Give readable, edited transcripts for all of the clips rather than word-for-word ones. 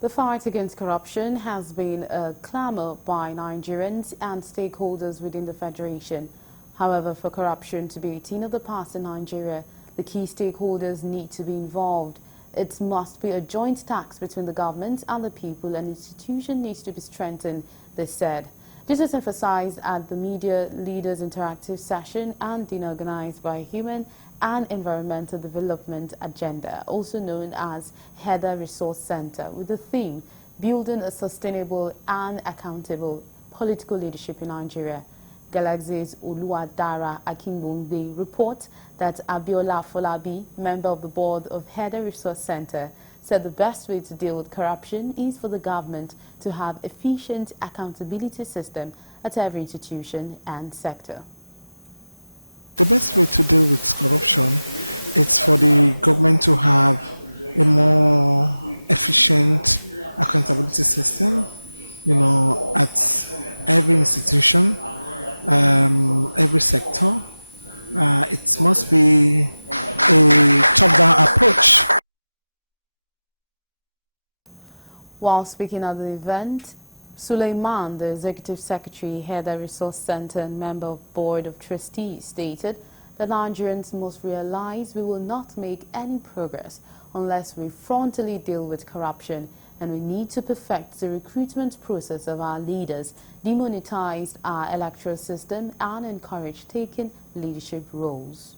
The fight against corruption has been a clamor by Nigerians and stakeholders within the Federation. However, for corruption to be a thing of the past in Nigeria, the key stakeholders need to be involved. It must be a joint task between the government and the people, and institution needs to be strengthened, they said. This was emphasized at the Media Leaders Interactive Session and dinner organized by Human and Environmental Development Agenda, also known as HEDA Resource Center, with the theme, Building a Sustainable and Accountable Political Leadership in Nigeria. Galaxy's Oluwadara Akingbongbe report that Abiola Folabi, member of the board of HEDA Resource Center, said the best way to deal with corruption is for the government to have efficient accountability system at every institution and sector. While speaking at the event, Suleiman, the Executive Secretary, HEDA Resource Center and member of Board of Trustees, stated that Nigerians must realize we will not make any progress unless we frontally deal with corruption, and we need to perfect the recruitment process of our leaders, demonetize our electoral system, and encourage taking leadership roles.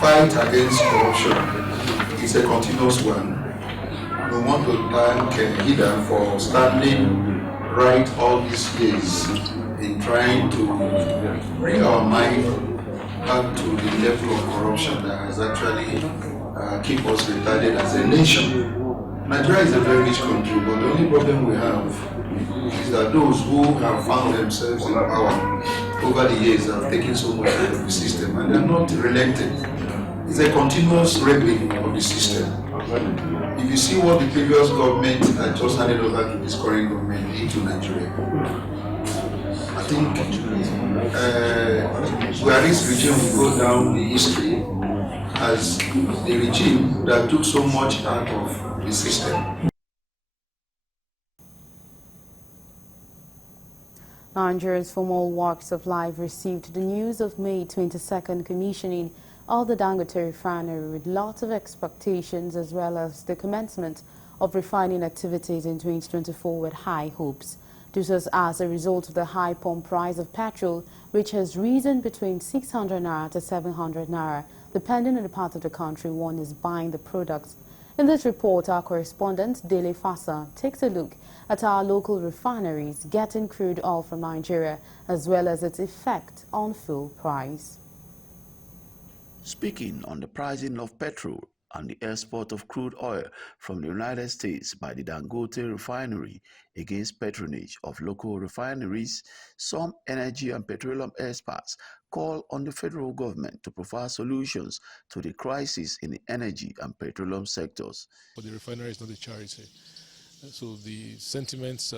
Fight against corruption is a continuous one. We want to thank HEDA for standing right all these years in trying to bring our mind back to the level of corruption that has actually kept us retarded as a nation. Nigeria is a very rich country, but the only problem we have is that those who have found themselves in power over the years have taken so much out of the system and they are not relenting. It's a continuous raping of the system. If you see what the previous government had just handed over to this current government into Nigeria, I think Buhari's regime will go down in history as the regime that took so much out of the system. Nigeria's formal walks of life received the news of May 22nd commissioning of the Dangote refinery with lots of expectations, as well as the commencement of refining activities in 2024 with high hopes. This was as a result of the high pump price of petrol, which has risen between 600 naira to 700 naira, depending on the part of the country one is buying the products. In this report, our correspondent, Dele Fasa, takes a look at our local refineries getting crude oil from Nigeria, as well as its effect on fuel price. Speaking on the pricing of petrol and the export of crude oil from the United States by the Dangote refinery against patronage of local refineries, some energy and petroleum experts call on the federal government to provide solutions to the crisis in the energy and petroleum sectors. But the refinery is not a charity, so the sentiments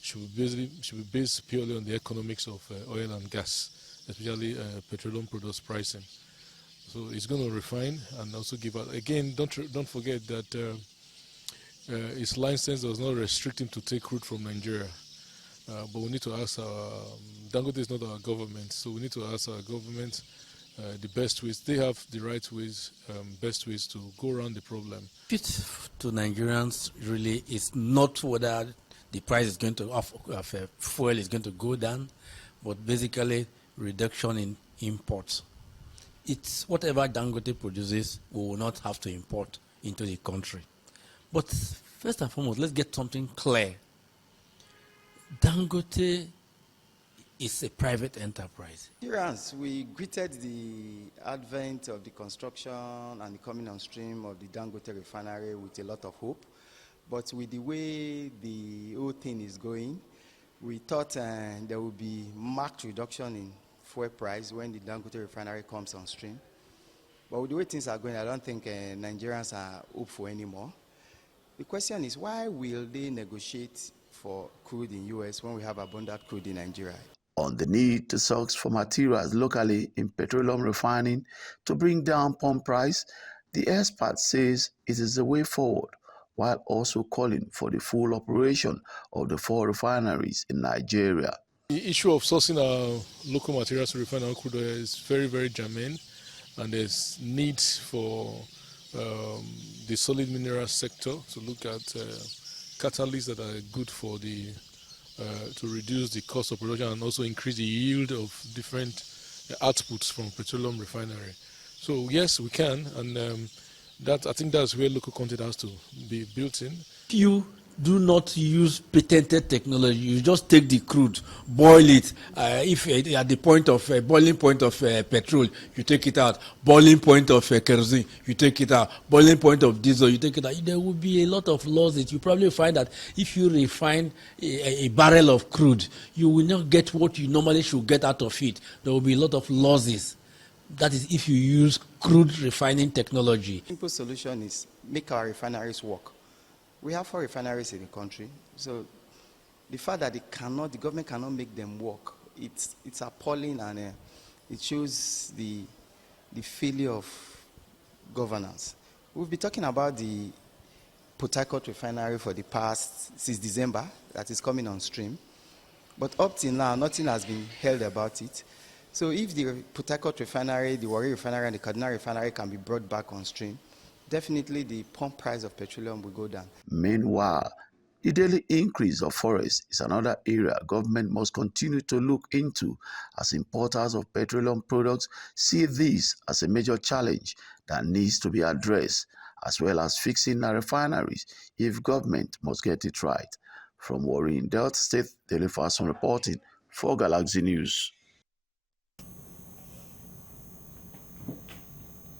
should be based purely on the economics of oil and gas, especially petroleum products pricing. So it's going to refine and also give out. Again, don't forget that its license does not restrict him to take crude from Nigeria. But we need to ask Dangote is not our government, so we need to ask our government the best ways. They have the right ways, best ways to go around the problem. Fit to Nigerians really is not whether the price is going to of fuel is going to go down, but basically reduction in imports. It's whatever Dangote produces, we will not have to import into the country. But first and foremost, let's get something clear. Dangote is a private enterprise. Nigerians, we greeted the advent of the construction and the coming on stream of the Dangote refinery with a lot of hope. But with the way the whole thing is going, we thought there would be marked reduction in fuel price when the Dangote refinery comes on stream. But with the way things are going, I don't think Nigerians are hopeful anymore. The question is, why will they negotiate for crude in US when we have abundant crude in Nigeria? On the need to source for materials locally in petroleum refining to bring down pump price, the expert says it is the way forward, while also calling for the full operation of the 4 refineries in Nigeria. The issue of sourcing our local materials to refine our crude oil is very, very germane, and there's need for the solid mineral sector to look at catalysts that are good for the to reduce the cost of production and also increase the yield of different outputs from petroleum refinery. So yes, we can, and I think that's where local content has to be built in. You do not use patented technology. You just take the crude, boil it. If at the point of boiling point of petrol, you take it out. Boiling point of kerosene, you take it out. Boiling point of diesel, you take it out. There will be a lot of losses. You probably find that if you refine a barrel of crude, you will not get what you normally should get out of it. There will be a lot of losses. That is if you use crude refining technology. The simple solution is make our refineries work. We have 4 refineries in the country, so the fact that the government cannot make them work, it's appalling, and it shows the failure of governance. We've been talking about the Port Harcourt refinery for the past, since December, that is coming on stream, but up till now, nothing has been held about it. So if the Port Harcourt refinery, the Warri refinery, and the Kaduna refinery can be brought back on stream, definitely the pump price of petroleum will go down. Meanwhile, the daily increase of forest is another area government must continue to look into, as importers of petroleum products see this as a major challenge that needs to be addressed, as well as fixing the refineries if government must get it right. From Warri in Delta State, Daily Fast reporting for Galaxy News.